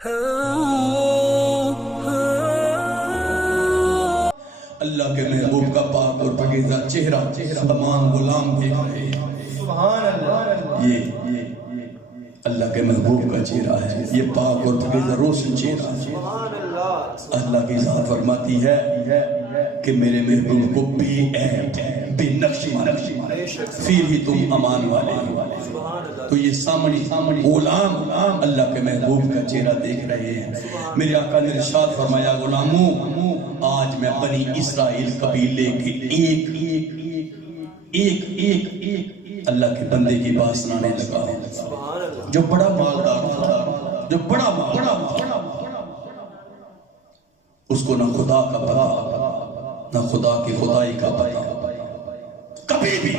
اللہ کے محبوب کا پاک اور پاکیزہ چہرہ تمام غلام دیکھ رہے ہیں۔ سبحان اللہ۔ یہ اللہ کے محبوب کا چہرہ ہے، یہ پاک اور پاکیزہ روشن چہرہ ہے۔ سبحان اللہ۔ اللہ کی ذات فرماتی ہے کہ میرے محبوب کو بے عیب بے نقش پھر ہی تم امان والے ہو۔ تو یہ سامنے غلام اللہ کے محبوب کا چہرہ دیکھ رہے ہیں۔ میرے آقا نے ارشاد فرمایا، غلاموں آج میں بنی اسرائیل قبیلے کے ایک اللہ کے بندے کی بات سنانے لگا ہوں، جو بڑا مالدار تھا، جو بڑا اس کو نہ خدا کا پتہ نہ خدا کی خدائی کا پتہ، کبھی بھی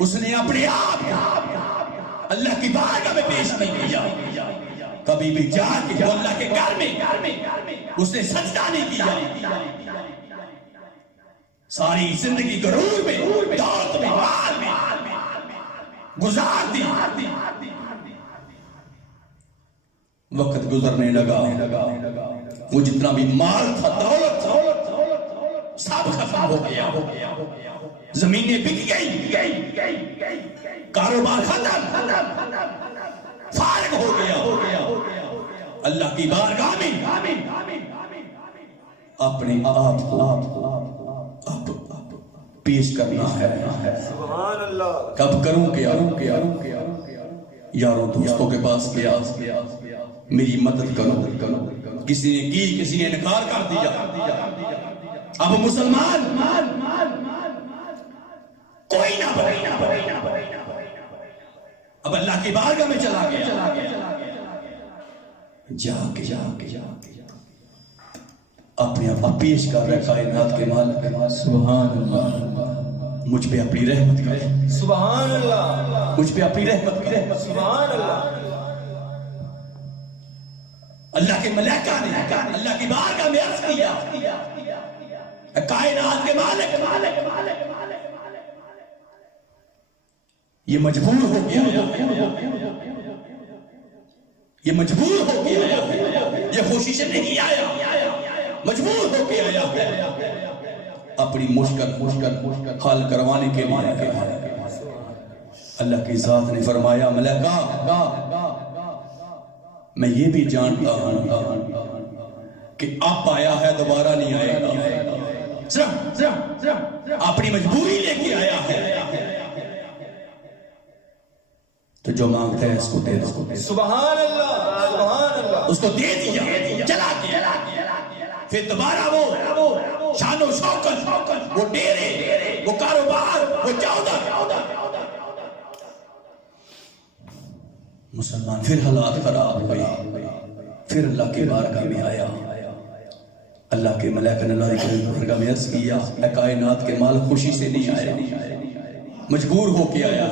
اس نے اپنے آپ اللہ کی بارگاہ میں پیش نہیں کیا، کبھی بھی جا کے اللہ کے گھر میں اس نے سجدہ نہیں کیا، ساری زندگی غرور میں دولت میں مال میں گزار دی۔ وقت گزرنے لگا، وہ جتنا بھی مال تھا، دولت تھا، سب ختم ہو گیا، زمینیں بک گئی، کاروبار ختم، فارغ ہو گیا۔ اللہ کی بارگاہ میں اپنے آپ کو پیش کرنا ہے۔ سبحان اللہ۔ کب کروں کیا یاروں دوستوں کے پاس گیا، میری مدد کرو، کسی نے کی، کسی نے انکار کر دیا، اب مسلمان کوئی نہ بنے، اب اللہ کی بارگاہ میں چلا گیا، جا کے اپنے آپ پیش کر رہے کائنات کے مالک، سبحان اللہ، مجھ پہ اپنی رحمت کر، سبحان اللہ، مجھ پہ اپنی رحمت کر، سبحان اللہ۔ اللہ کے ملائکہ نے اللہ کی بارگاہ میں عرض کیا، کائنات کے مالک، یہ مجبور ہو گیا، یہ مجبور ہو گیا، یہ خوشی سے نہیں آیا، مجبور ہو کے آیا، اپنی مشکل حل کروانے کے لیے آیا۔ اللہ کی ذات نے فرمایا، ملائکہ میں یہ بھی جانتا ہوں کہ اب آیا ہے دوبارہ نہیں آئے گا، صرف اپنی مجبوری لے کے آیا ہے، تو جو مانگتا ہے اس کو دے دو، سبحان اللہ، سبحان اللہ۔ اس کو دے دیا، چلا دیا، پھر دوبارہ وہ شان و شوکت، وہ ڈیرے، وہ کاروبار، وہ چودہ، مسلمان پھر حالات خراب ہوئے، پھر اللہ کے بارگاہ میں آیا، اللہ کے ملائکہ نے اللہ کی بارگاہ میں عرض کیا، اے کائنات کے مالک خوشی سے نہیں آیا، مجبور ہو کے آیا۔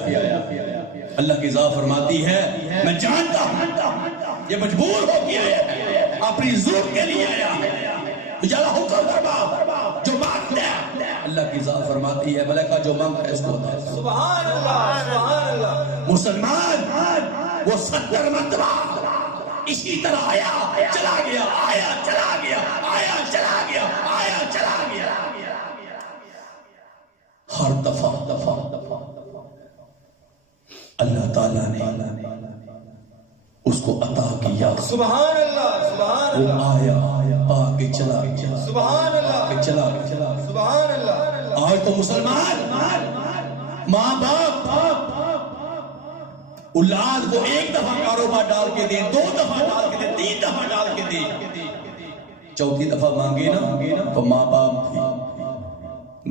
اللہ کی ذات فرماتی ہے، میں جانتا ہوں یہ مجبور ہو کے آیا ہے، اپنی ضرورت کے لیے آیا ہے، جلا حکم دربا جو مانگتا ہے۔ اللہ کی ذات فرماتی ہے، ملائکہ جو مانگتا ہے اس کو دے۔ سبحان اللہ، سبحان اللہ۔ مسلمان وہ 70 مرتبہ اسی طرح آیا چلا گیا، آیا چلا گیا، آیا چلا گیا، آیا چلا گیا، ہر دفعہ اللہ تعالیٰ نے اس کو عطا کیا، سبحان اللہ، سبحان وہ اللہ، آیا آگے چلا گیا، سبحان اللہ، آگے چلا گیا۔ سبحان اللہ۔ آج تو مسلمان ماں باپ اولاد کو ایک دفعہ کاروبار ڈال کے دیں، 2 دفعہ ڈال کے دیں، 3 دفعہ ڈال کے دیں، چوتھی دفعہ مانگے نا تو ماں باپ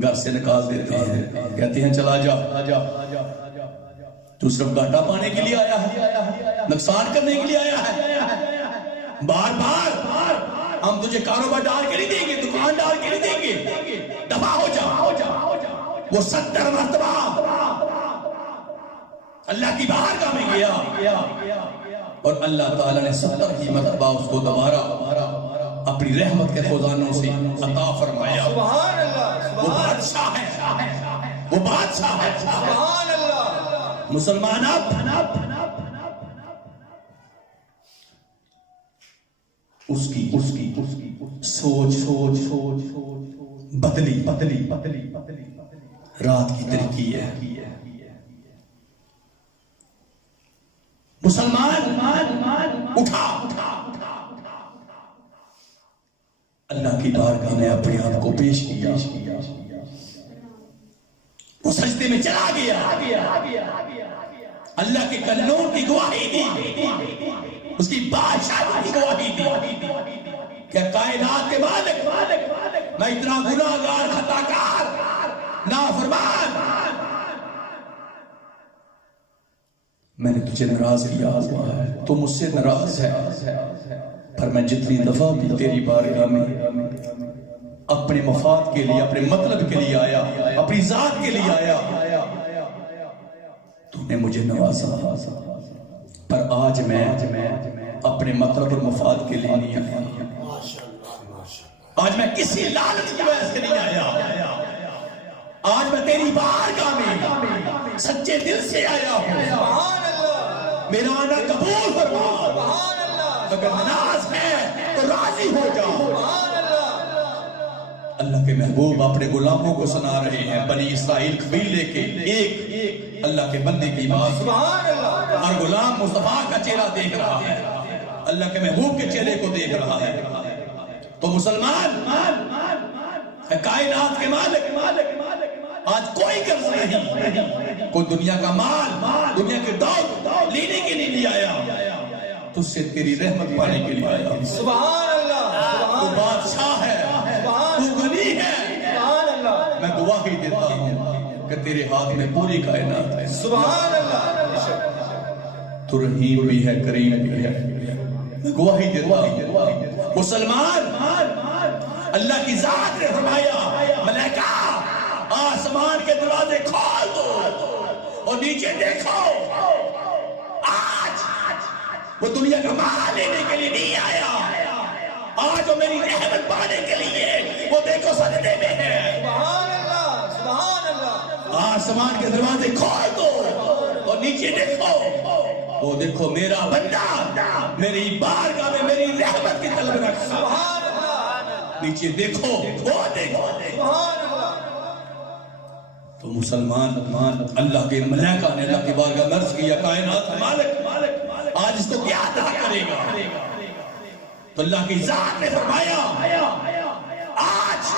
گھر سے نکال دیتے ہیں، کہتے ہیں چلا جا، تو صرف گھاٹا پانے کے لیے آیا ہے، نقصان کرنے کے لیے آیا ہے، بار بار ہم تجھے کاروبار ڈال کے نہیں دیں گے، دکان ڈال کے نہیں دیں گے، دفع ہو جا۔ وہ 70 مرتبہ اللہ کی بارگاہ میں گیا، اور اللہ تعالیٰ نے 70 ہی مرتبہ اس کو دوبارہ اپنی رحمت کے خزانوں سے عطا فرمایا۔ سبحان اللہ، وہ بادشاہ ہے، وہ بادشاہ ہے، سبحان اللہ۔ مسلمان اب اس کی سوچ بدلی رات کی طریقی ہے مسلمان اٹھا اللہ کی بارگاہ میں اپنے آپ کو پیش کیا وہ سجدے میں چلا گیا اللہ کے کلوں کی گواہی دی اس کی بادشاہی کی گواہی دی کہ کائنات کے مالک میں اتنا گناہگار خطاکار نافرمان میں نے تجھے ناراض کیا ہوا ہے تو مجھ سے ناراض ہے پر میں جتنی دفعہ بھی تیری بارگاہ میں اپنے مفاد کے لیے اپنے مطلب کے لیے آیا اپنی ذات کے لیے آیا تو نے مجھے نوازا پر آج میں اپنے مطلب اور مفاد کے لیے نہیں آیا آج میں کسی لالچ کی وجہ سے نہیں آیا آج میں تیری بارگاہ میں سچے دل سے آیا ہوں میرا آنا قبول فرما اگر ناراض ہے تو راضی ہو جا اللہ کے محبوب اپنے غلاموں کو سنا رہے ہیں بنی اسرائیل قبیلے کے ایک اللہ کے بندے کی بات اور غلام مصطفیٰ کا چہرہ دیکھ رہا ہے اللہ کے محبوب کے چہرے کو دیکھ رہا ہے تو مسلمان کائنات کے مالک آج کوئی غرض نہیں کوئی دنیا کا مال دنیا کے دولت لینے کے لیے نہیں آیا تجھ سے تیری رحمت پانے کے لیے آیا سبحان اللہ تو بادشاہ ہے تو غنی ہے میں گواہی دیتا ہوں کہ تیرے ہاتھ میں پوری کائنات ہے سبحان اللہ تو رحیم بھی ہے کریم بھی ہے میں گواہی دیتا ہوں مسلمان اللہ کی ذات نے فرمایا ملائکہ آسمان کے دروازے کھول دو اور نیچے دیکھو آج وہ دنیا کا مال لینے کے لیے نہیں آیا آج وہ میری رحمت پانے کے لیے وہ دیکھو سجدے میں ہے سبحان اللہ سبحان اللہ آسمان کے دروازے کھول دو اور نیچے دیکھو وہ دیکھو میرا بندہ میری بارگاہ میں میری رحمت کی طلب رکھتا سبحان اللہ نیچے دیکھو وہ دیکھو سبحان اللہ تو مسلمان اللہ کے ملائکہ نے اللہ کی بارگاہ میں عرض کیا کائنات مالک آج اس کو کیا عطا کرے گا تو اللہ کی ذات نے فرمایا آج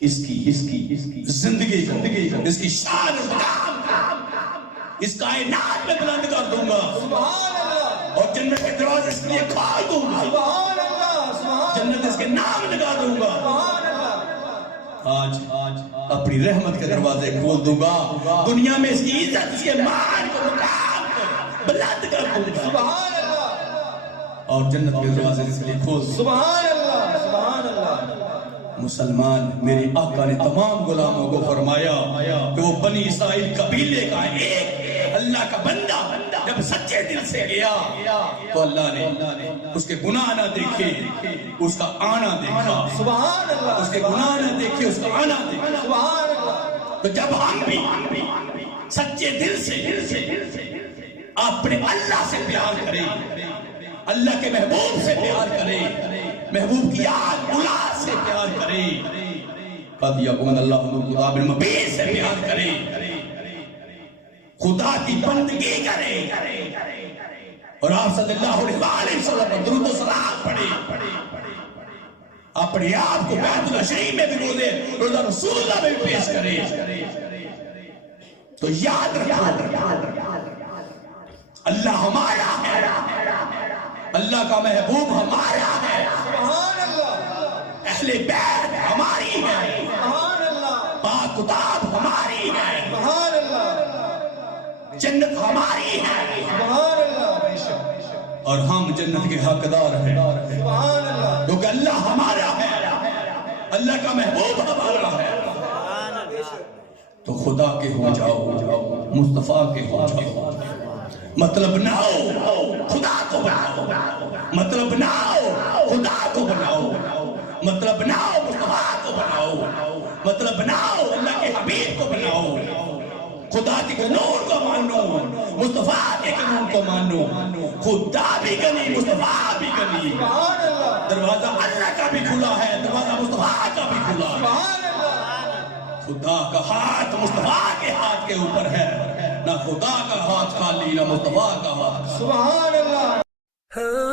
اس کی زندگی کو اس کی شان اس کائنات میں بلند کر دوں گا سبحان اللہ اور جنت کے دروازے اس کے لیے کھول دوں گا سبحان اللہ سبحان جنت اس کے نام لگا دوں گا اللہ آج اپنی رحمت کے دروازے کھول دوں گا دنیا میں اس کی عزت اس کے مان کو مقام کو بلند کر دوں گا سبحان اللہ اور جنت کے دروازے اس کے لیے کھول دوں گا سبحان اللہ سبحان اللہ مسلمان میرے آقا نے تمام غلاموں کو فرمایا کہ وہ بنی اسرائیل قبیلے کا ایک اللہ کا بندہ جب سچے دل سے گیا تو اللہ نے اس کے گناہ نہ دیکھے اس کا آنا دیکھا سبحان اللہ اس کے گناہ نہ دیکھے اس کا آنا دیکھا سبحان اللہ تو جب ہم بھی سچے دل سے اپنے اللہ سے پیار کریں اللہ کے محبوب سے پیار کریں محبوب کی یاد اولاد سے پیار کریں قد یکون اللہ خدا بالمبین سے پیار کریں خدا کی بندگی کریں اور آپ صلی اللہ علیہ وسلم درود و سلام پڑھیں اپنے آپ کو بیت اللہ شریف میں بھی روزے روزہ رسول اللہ میں بھی پیش کریں تو یاد رکھو اللہ ہمارا ہے اللہ کا محبوب ہمارا ہے سبحان اللہ اہل بیت ہماری ہے سبحان اللہ پاک کتاب ہماری ہے سبحان اللہ جنت ہماری ہے سبحان اللہ بے شک اور ہم جنت کے حقدار ہیں سبحان اللہ کیونکہ اللہ ہمارا ہے اللہ کا محبوب ہمارا ہے تو خدا کے ہو جاؤ مصطفیٰ کے ہو جاؤ مطلب نہ ہو خدا کو بناؤ مطلب نہ ہو خدا کو بناؤ مطلب نہ ہو مصطفیٰ کو بناؤ مطلب نہ ہو اللہ کے حبیب کو بناؤ خدا کے نور کو مانو، مصطفیٰ کے قانون کو مانو، خدا بھی غنی مصطفیٰ بھی غنی، سبحان اللہ، دروازہ اللہ کا بھی کھلا ہے، دروازہ مصطفیٰ کا بھی کھلا ہے، سبحان اللہ، خدا کا ہاتھ مصطفیٰ کے ہاتھ کے اوپر ہے، نہ خدا کا ہاتھ خالی نہ مصطفیٰ کا ہاتھ خالی۔ سبحان اللہ۔